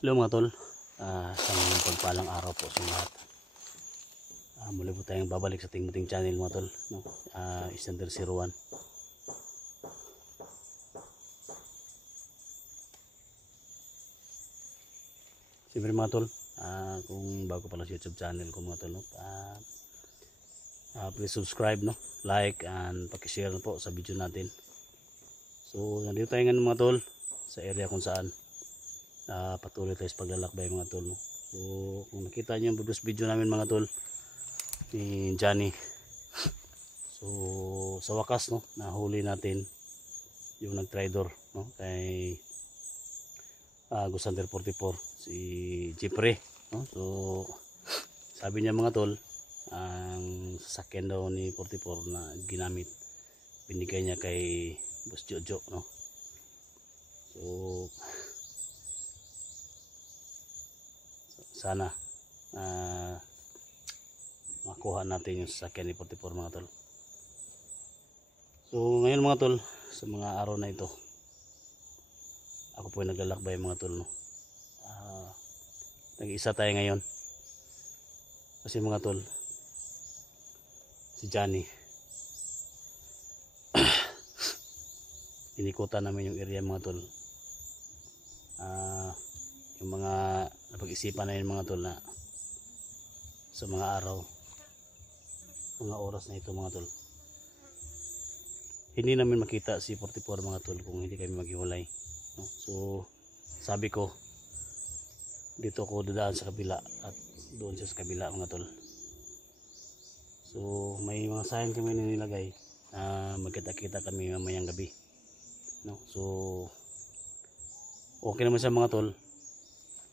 Hello mga tol, isang pagpalang araw po sa lahat. Muli po tayong babalik sa Ting Channel mga tol, no? Islander 01. Siyempre mga tol, kung bago pala sa YouTube channel ko mga tol, no? Please subscribe, no? Like and pakishare po sa video natin. So nandito tayo ngayon mga tol sa area kung saan patuloy tayo sa paglalakbay mga tol, no? So kung nakita nyo yung previous video namin mga tol ni Johnny, so sa wakas, no, nahuli natin yung nagtrador, no, kay Gusander 44, si Jeffrey, no? So sabi niya mga tol, ang sasakyan daw ni 44 na ginamit binigay niya kay Boss Jojo, no? So sana makuha natin yung sasakyan ni 44 mga tol. So ngayon mga tol, sa mga araw na ito ako po ay naglalakbay mga tol, no? Nag-isa tayo ngayon kasi mga tol, si Johnny inikutan namin yung area mga tol. Yung mga napag-isipan na yun mga tol na sa mga araw, mga oras na ito mga tol, hindi namin makita si 44 mga tol kung hindi kami maghiwalay, no? So sabi ko dito ako dadaan sa kabila at doon siya sa kabila mga tol. So may mga sign kami na nilagay na magkita-kita kami mamayang gabi, no? So okay naman siya mga tol.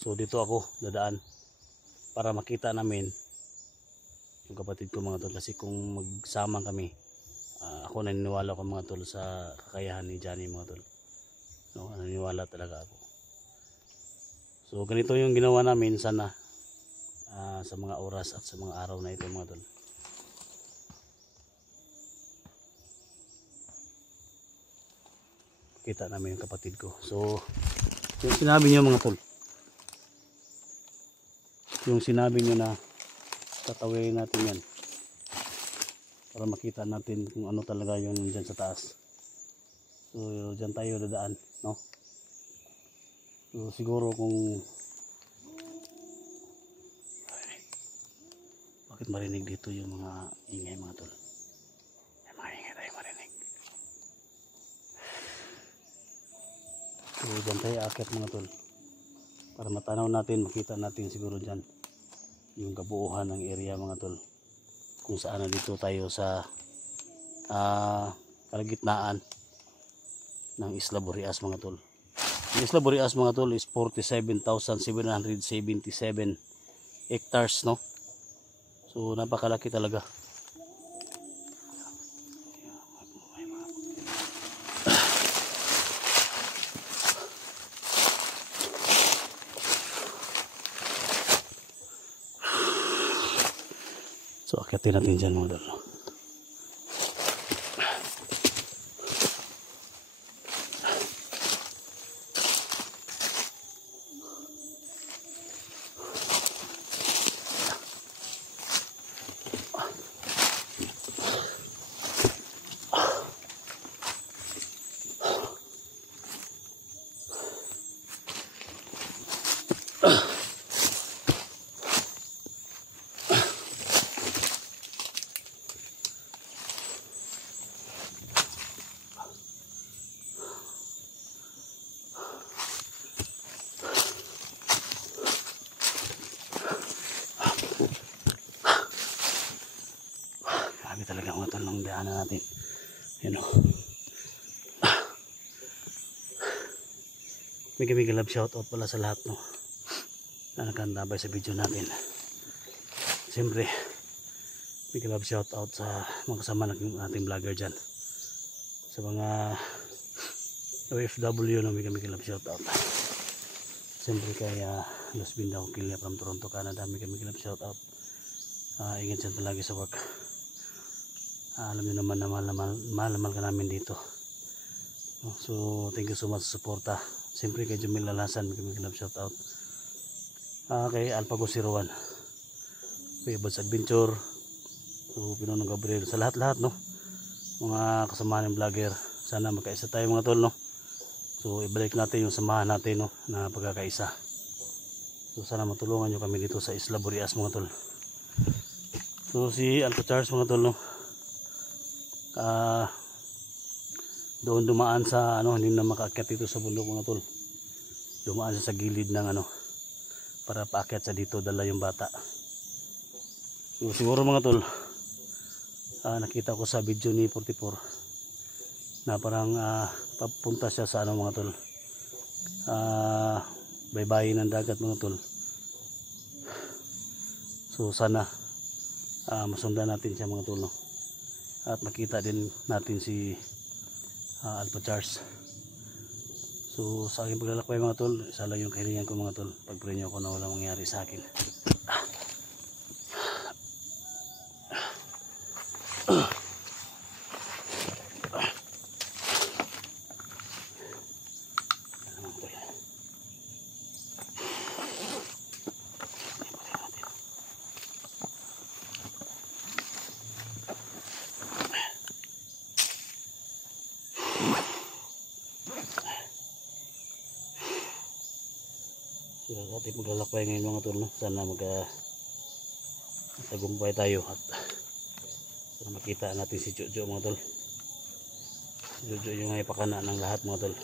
So dito ako dadaan para makita namin yung kapatid ko mga tol, kasi kung magsama kami, ako naniniwala ko mga tol sa kakayahan ni Johnny mga tol, no? Naniniwala talaga ako. So ganito yung ginawa namin sana sa mga oras at sa mga araw na ito mga tol. Kita namin yung kapatid ko. So yung sinabi niyo mga tol, yung sinabi niyo na tatawirin natin yan para makita natin kung ano talaga yung dyan sa taas. So dyan tayo dadaan, no? So siguro kung bakit marinig dito yung mga ingay mga tol, may mga ingay tayo marinig. So dyan tayo akit mga tol para matanaw natin, makita natin siguro dyan yung kabuuhan ng area mga tol, kung saan na dito tayo sa kalagitnaan ng Isla Boreas mga tol. Yung Isla Boreas mga tol is 47,777 hectares, no? So napakalaki talaga. So akitin natin dyan mga tol. Grabe talaga mga tol ng daanan natin. Yan o. May love shout out pala sa lahat, no, na nagkandabay sa video natin. Siyempre may love shout out sa mga kasama ng ating vlogger dyan, sa mga OFW, no, may love shout out. Siyempre kay Los Bindaw Kilya from Toronto, Canada, may love shout out. Ingat dyan palagi sa work. Alam niyo naman na mahal ka namin dito. So thank you so much sa suporta. Siyempre kay Jumil Lalasan, may love shout out. kay Alpago 01, Kuya Buds Adventure, so Pinonong Gabriel, sa lahat-lahat no, mga kasama ng vlogger. Sana magkaisa tayo mga tol no. So ibalik natin yung samahan natin no, na pagkakaisa. So sana matulungan nyo kami dito sa Isla Burias mga tol. So si Alpha Charles mga tol no, doon dumaan sa ano, hindi na makaakyat dito sa bundok mga tol. Dumaan siya sa gilid ng ano, para paakyat sa dito, dala yung bata. So siguro mga tol, nakita ko sa video ni 44 na parang papunta siya sa ano mga tol, baybayin ng dagat mga tol. So sana masundan natin siya mga tol no? At makita din natin si Alpha Charles. So sa aking paglalakbay mga tol, isa lang yung kahilingan ko mga tol, pag-pray nyo ako na walang mangyari sa akin. So ating maglalakbay ngayon mga tol no? Sana tagumpay tayo at sana makita natin si Jojo mga tol. Jojo yung may pakana ng lahat mga tol.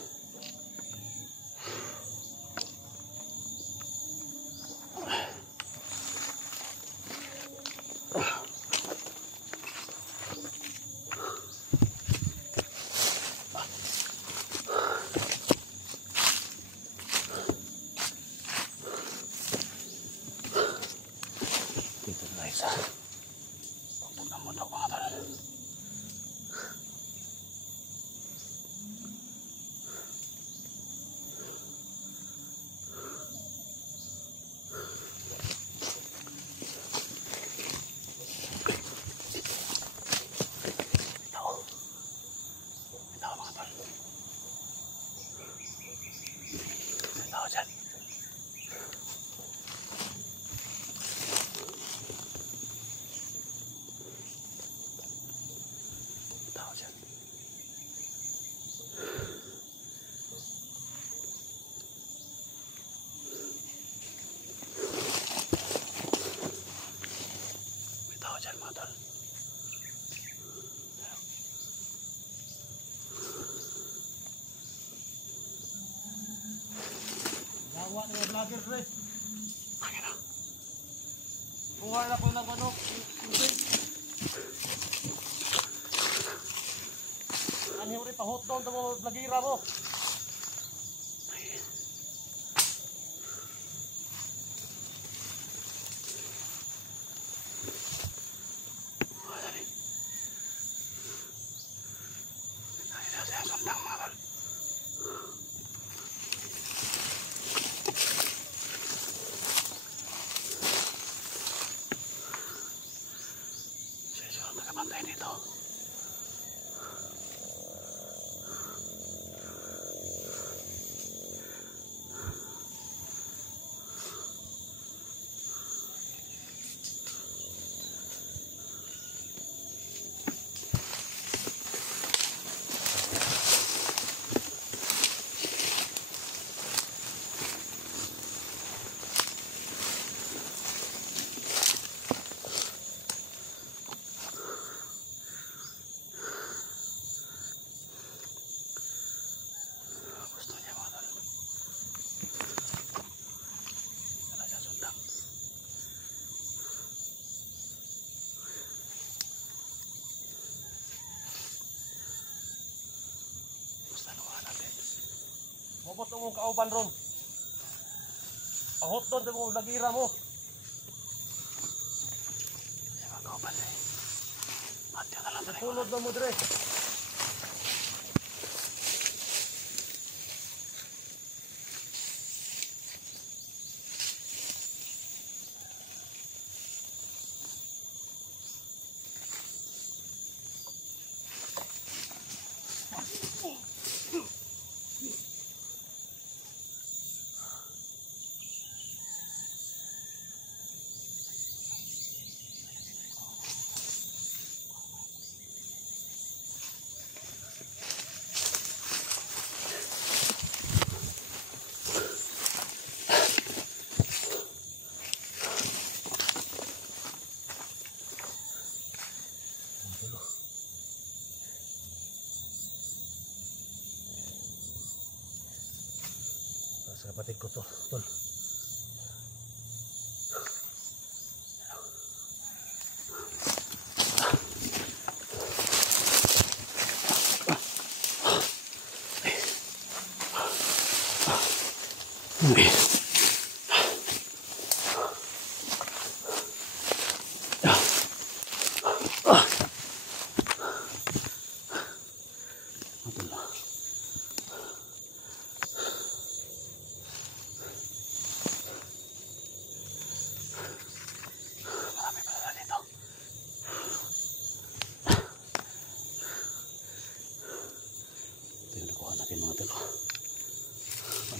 Mga vlogger pre. Kuha na ko ng ano. Ano yung rin pa-hot down mo vlogira mo. Pantay dito. Mabot mo kauban ron. Pahot doon mo vlogira mo. Ay mga kauban eh. Mati na lang tayo. Tulod na mo dire. kapatid ko to, tol.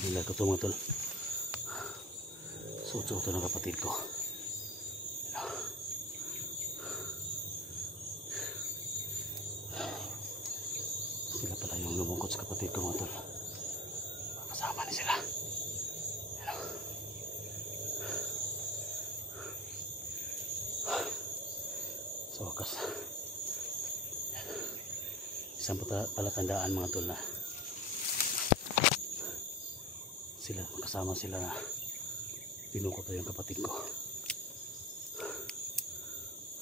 Nilagay ko ito mga tol. Suot-suot ito ng kapatid ko. Sila pala yung lumungkot sa kapatid ko mga tol. Kasama ni sila. So wakas. Isang palatandaan mga tol na sila, kasama sila na pinukot yung kapatid ko.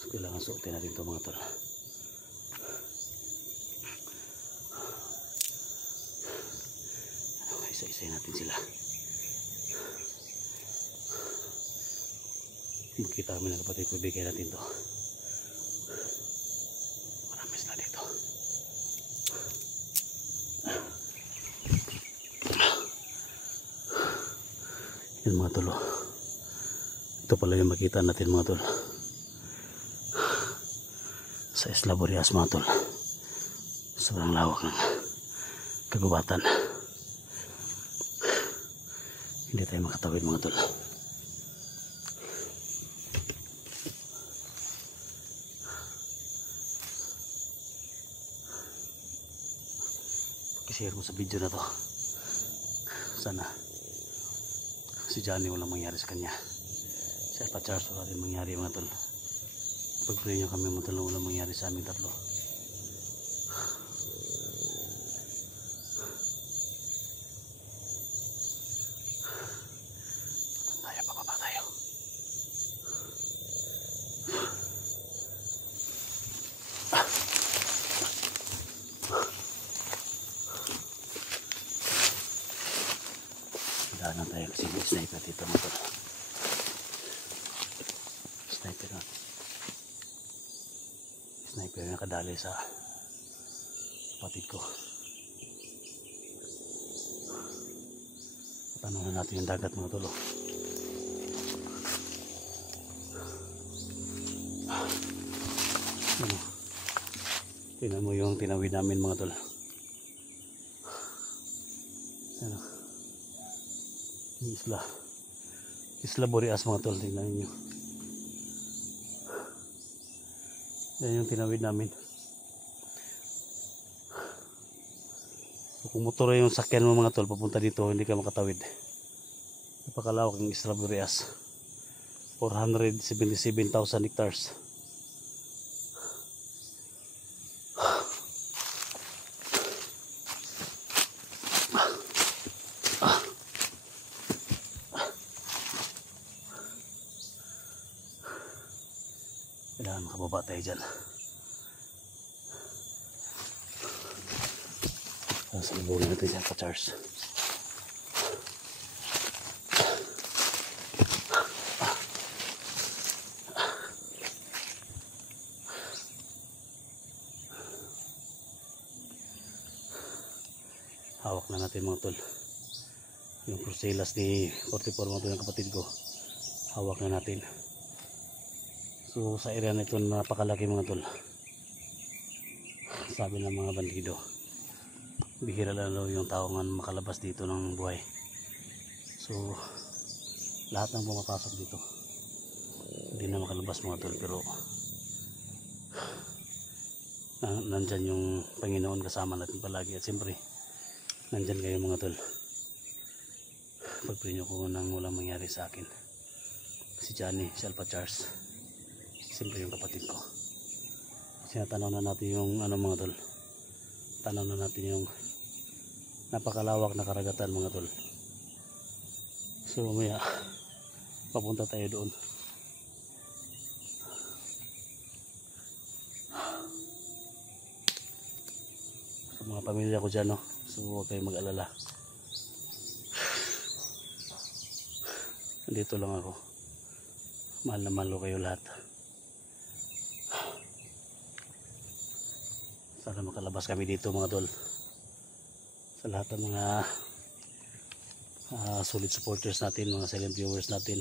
So kailangan suotin natin ito mga tol. Isa-isay natin sila. Makita kami ng kapatid ko, ibigay natin ito. Marami sila dito. Yan mga tol. Ito pala yung makita natin mga tol. Sa Isla Boreas mga tol. Sobrang lawak ng kagubatan. Hindi tayo makatawid mga tol. Pakishare mo sa video na to. Sana si Johnny walang mangyari sa kanya. Si Alpha Charles wala rin mangyari mga tol. Pag-pray nyo kami mga tol na walang mangyari sa aming tatlo. Tayo, pababa tayo. Daanan tayo kasi may sniper dito mga tol. Sniper na. Sniper na nakadali sa kapatid ko. Paano na natin yung dagat mga tol. Ano? Tingnan mo yung tinawid namin mga tol. Ano? Isla Boreas mga tol, tingnan nyo. Yan yung tinawid namin. So, kung motor yung sakyan mo mga tol papunta dito, hindi ka makatawid. Napakalawak ng Isla Boreas. 477,000 hectares. Kailangan makababa tayo dyan. Salubungin natin si Alpha Charles. Hawak na natin mga tol. Yung Crucelas ni 44 mga tol ng kapatid ko. Hawak na natin. So sa area na ito napakalaki mga tol. Sabi ng mga bandido, bihira lalo yung tao nga makalabas dito ng buhay. So lahat ng pumapasok dito hindi na makalabas mga tol, pero nandyan yung Panginoon kasama natin palagi. At siyempre nandyan kayo mga tol. Pagpray nyo ko nang walang mangyari sa akin, si Johnny, si Alpha Charles, siyempre yung kapatid ko. Sinatanaw na natin yung ano mga tol, tanaw na natin yung napakalawak na karagatan mga tol. So mamaya papunta tayo doon. Sa mga pamilya ko dyan, no? So huwag kayong mag-alala. Nandito lang ako. Mahal na mahal ko kayo lahat. Sana makalabas kami dito mga tol. Sa lahat ng mga solid supporters natin, mga silent viewers natin.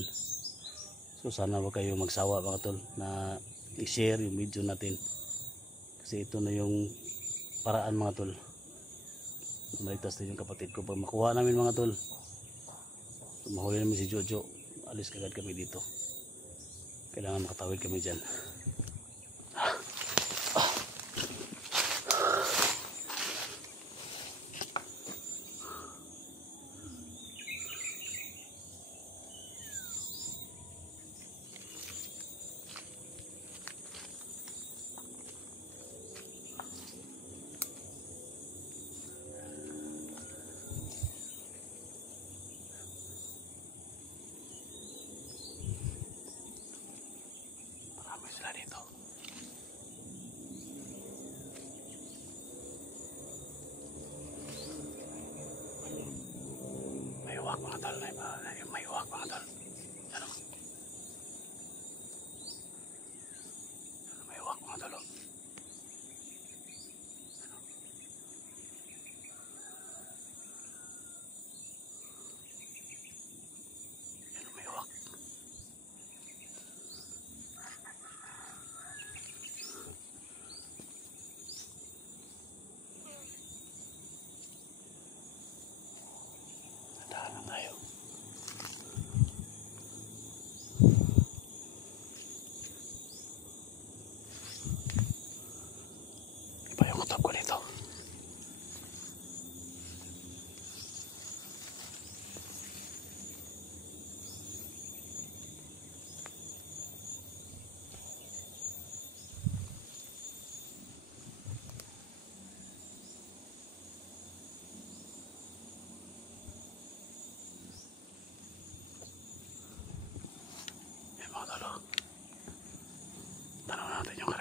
So sana wag kayo magsawa mga tol na i-share yung video natin. Kasi ito na yung paraan mga tol. Maligtas din yung kapatid ko. Pag makuha namin mga tol, mahuli namin si Jojo, alis kagad kami dito. Kailangan makatawid kami dyan. Marami sila dito. May uwak mga tol. May uwak mga tol. Ano? May uwak mga tol. May uwak. Nadahanan tayo. Iba yung kutob ko dito. Yan mga tol. Tanong natin yung